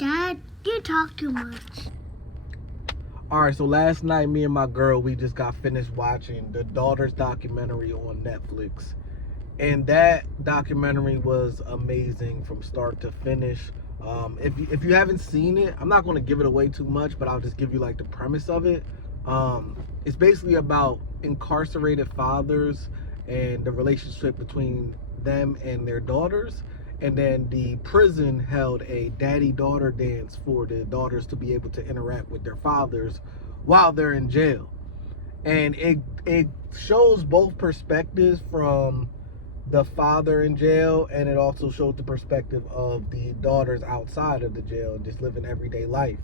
Dad, you talk too much. All right, so last night, me and my girl, we just got finished watching the Daughters documentary on Netflix. And that documentary was amazing from start to finish. If you haven't seen it, I'm not going to give it away too much, but I'll just give you like the premise of it. It's basically about incarcerated fathers and the relationship between them and their daughters. And then the prison held a daddy-daughter dance for the daughters to be able to interact with their fathers while they're in jail. And it shows both perspectives from the father in jail, and it also showed the perspective of the daughters outside of the jail and just living everyday life.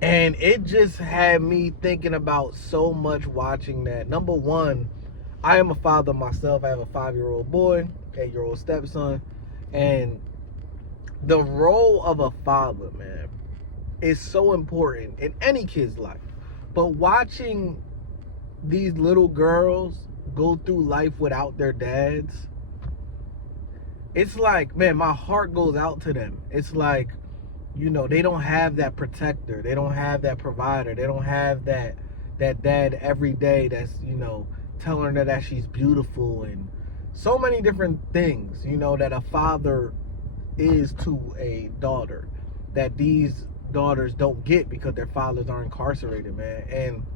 And it just had me thinking about so much watching that. Number one, I am a father myself. I have a 5-year-old boy, 8-year-old stepson, and the role of a father, man, is so important in any kid's life. But watching these little girls go through life without their dads, it's like, man, my heart goes out to them. It's like, they don't have that protector. They don't have that provider. They don't have that dad every day that's, telling her that she's beautiful and so many different things, that a father is to a daughter that these daughters don't get because their fathers are incarcerated, man. And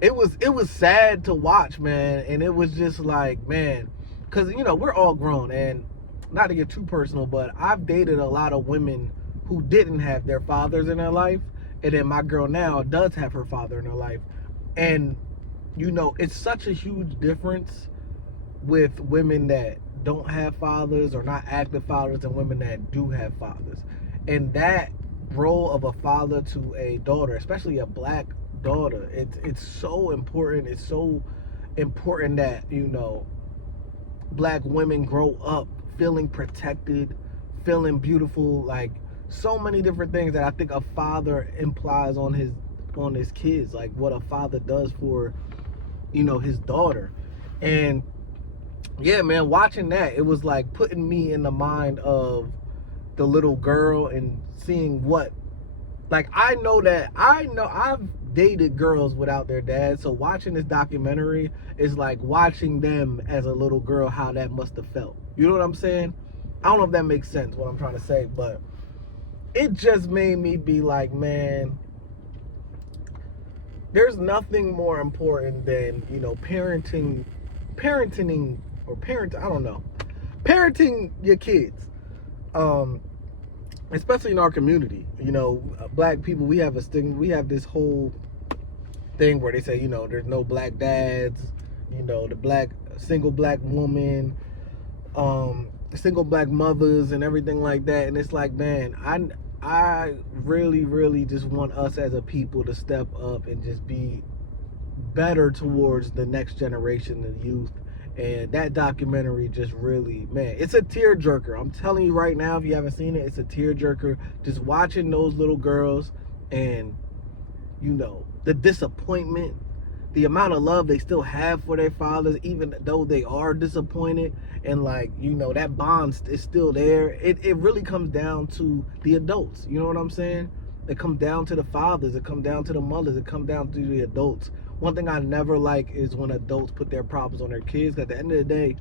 it was sad to watch, man. And it was just like, man, because we're all grown, and not to get too personal, but I've dated a lot of women who didn't have their fathers in their life, and then my girl now does have her father in her life. And it's such a huge difference with women that don't have fathers or not active fathers and women that do have fathers. And that role of a father to a daughter, especially a black daughter, it's so important. It's so important that black women grow up feeling protected, feeling beautiful, like so many different things that I think a father implies on his kids, like what a father does for his daughter. And yeah, man, watching that, it was like putting me in the mind of the little girl and seeing what, like, I know I've dated girls without their dad, so watching this documentary is like watching them as a little girl, how that must have felt. You know what I'm saying? I don't know if that makes sense, what I'm trying to say, but it just made me be like, man, there's nothing more important than, parenting your kids. Especially in our community, black people, we have this whole thing where they say, there's no black dads, the single black woman, single black mothers and everything like that. And it's like, man, I really, really just want us as a people to step up and just be better towards the next generation of youth. And that documentary just really, man, it's a tearjerker. I'm telling you right now, if you haven't seen it, it's a tearjerker. Just watching those little girls and, the disappointment, the amount of love they still have for their fathers, even though they are disappointed. And like, that bond is still there. It really comes down to the adults. You know what I'm saying? It comes down to the fathers. It comes down to the mothers. It comes down to the adults. One thing I never like is when adults put their problems on their kids. At the end of the day,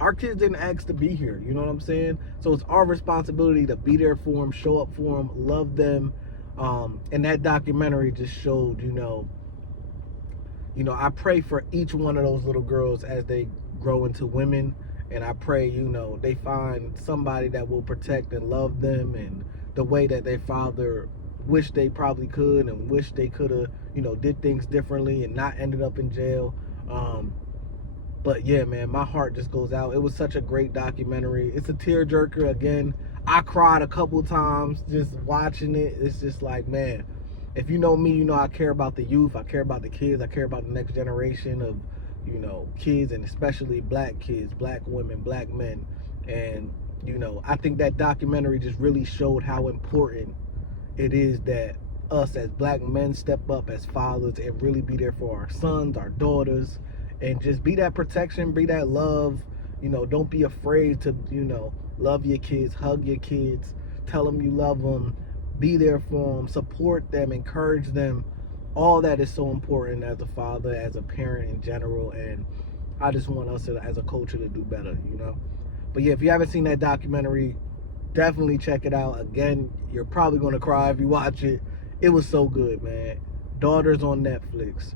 our kids didn't ask to be here. You know what I'm saying? So it's our responsibility to be there for them, show up for them, love them. And that documentary just showed, I pray for each one of those little girls as they grow into women. And I pray, they find somebody that will protect and love them and the way that their father wish they probably could and wish they could have, did things differently and not ended up in jail. But yeah, man, my heart just goes out. It was such a great documentary. It's a tearjerker. Again, I cried a couple times just watching it. It's just like, man, if you know me, I care about the youth. I care about the kids. I care about the next generation of, kids, and especially black kids, black women, black men. And, I think that documentary just really showed how important it is that us as black men step up as fathers and really be there for our sons, our daughters, and just be that protection, be that love. Don't be afraid to, love your kids, hug your kids, tell them you love them, be there for them, support them, encourage them. All that is so important as a father, as a parent in general, and I just want us as a culture to do better, you know. But yeah, if you haven't seen that documentary, definitely check it out. Again, you're probably going to cry if you watch it. It was so good, man. Daughters on Netflix.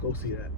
Go see that.